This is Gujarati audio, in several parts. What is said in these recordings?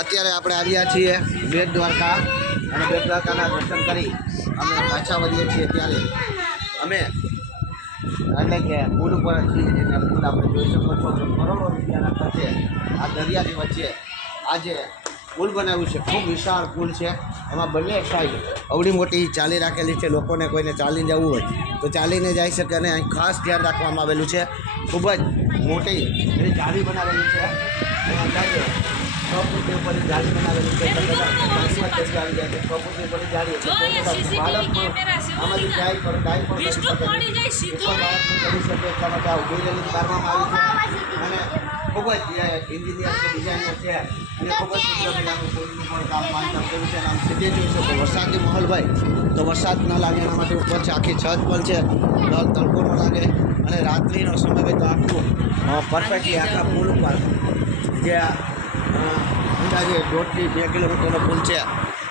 અત્યારે આપણે આવ્યા છીએ બેટ દ્વારકા અને બેટ દ્વારકાના દર્શન કરી અમે પાછા વધીએ છીએ ત્યારે અમે એટલે કે પુલ ઉપર છીએ એટલે પુલ આપણે જોઈ શકો છો કે કરોડો રૂપિયાના ખર્ચે આ દરિયાની વચ્ચે આજે પુલ બનાવ્યું છે. ખૂબ વિશાળ પુલ છે. એમાં બંને સાઈડ અવડી મોટી ચાલી રાખેલી છે. લોકોને કોઈને ચાલીને જવું હોય તો ચાલીને જઈ શકે અને અહીં ખાસ ધ્યાન રાખવામાં આવેલું છે. ખૂબ જ મોટી એની જાળી બનાવેલી છે. અંદાજે 6 ફૂટ ઉપરની જાળી બનાવેલી છે. આવી જાય તો 6 ફૂટની ઉપરની જાળી આમાંથી કાંઈ પણ કરી શકે એટલા માટે આ ઉભી રેલી કરવામાં આવી છે. અને ખૂબ જ એન્જિનિયર કે ડિઝાઇનર છે અને ખૂબ જ પણ કામ બાંધકામ કર્યું છે. આમ સીધે જોઈ શકો વરસાદની માહોલ ભાઈ તો વરસાદ ન લાગે એના માટે ઉપર છે આખી છત પણ છે. તડકો ન લાગે અને રાત્રિનો સમય હોય તો આખું પરફેક્ટલી આખા પુલ ઉપર જે અંદાજે 1.5 થી 2 કિલોમીટરનો પુલ છે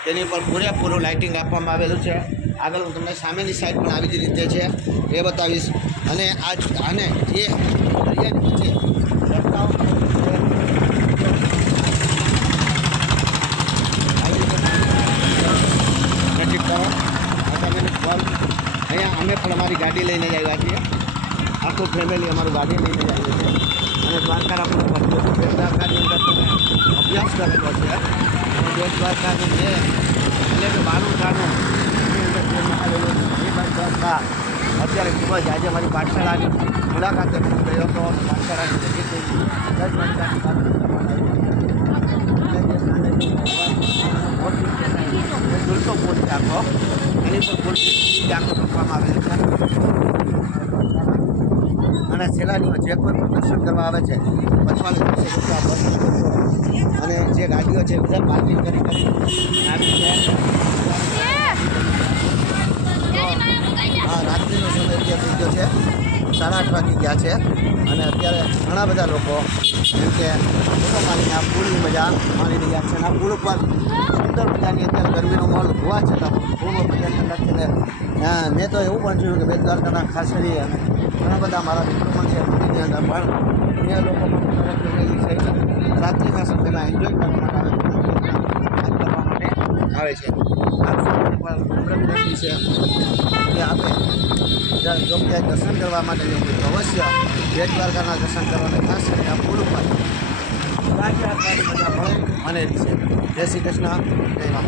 તેની ઉપર પૂરેપૂરું લાઇટિંગ આપવામાં આવેલું છે. આગળ હું તમને સામેની સાઈડ પણ આવી જ રીતે છે એ બતાવીશ. અને આને જે દરિયાની વચ્ચે રસ્તાઓ નજીક કરો અહીંયા અમે પણ અમારી ગાડી લઈને જ આવ્યા છીએ. આખું ફેમિલી અમારું ગાડી લઈને જ આવ્યું છે અને દ્વારકાના પણ બેટ દ્વારકાની અંદર અભ્યાસ કરેલો છે. બેટ દ્વારકાનું જે એટલે કે 92 આવેલું એ બેટ દ્વારકા અત્યારે ખૂબ જ આજે મારી પાઠશાળાની મુલાકાતે હું ગયો હતો. પાઠશાળાની નજીક ઝૂલતો પુલ છે આખો એની પર પુલ આખો મૂકવામાં આવેલું છે. અને સહેલાણીઓ જે કોઈ પણ દર્શન કરવા આવે છે 45 અને જે ગાડીઓ છે બધા પાર્કિંગ કરી આવી છે. હા, રાત્રિનો સમય જે થઈ ગયો છે 8:30 વાગી ગયા છે અને અત્યારે ઘણા બધા લોકો જેમ કે ફોટો પાડીને આ પુલની મજા માણી રહ્યા છે. અને આ પુલ ઉપર સુંદર મજાની અત્યારે ગરમીનો માહોલ હોવા છતાં ખૂબ મજા ઠંડક છે. મેં તો એવું પણ જોયું કે બેટ દ્વારકાના ખાસ કરી અને ઘણા બધા મારા મિત્રો પણ છે પુરીની અંદર પણ એ લોકો પણ ફેમિલી છે રાત્રિના સમયમાં એન્જોય કરવા માટે આવે છે. આ પણ વિનંતી છે કે આપણે યોગ્ય દર્શન કરવા માટે અવશ્ય બેટ દ્વારકાના દર્શન કરવાને ખાસ કરીને આ પુલ ઉપર મજા મળે મને છે. જય શ્રી કૃષ્ણ, જય રામ.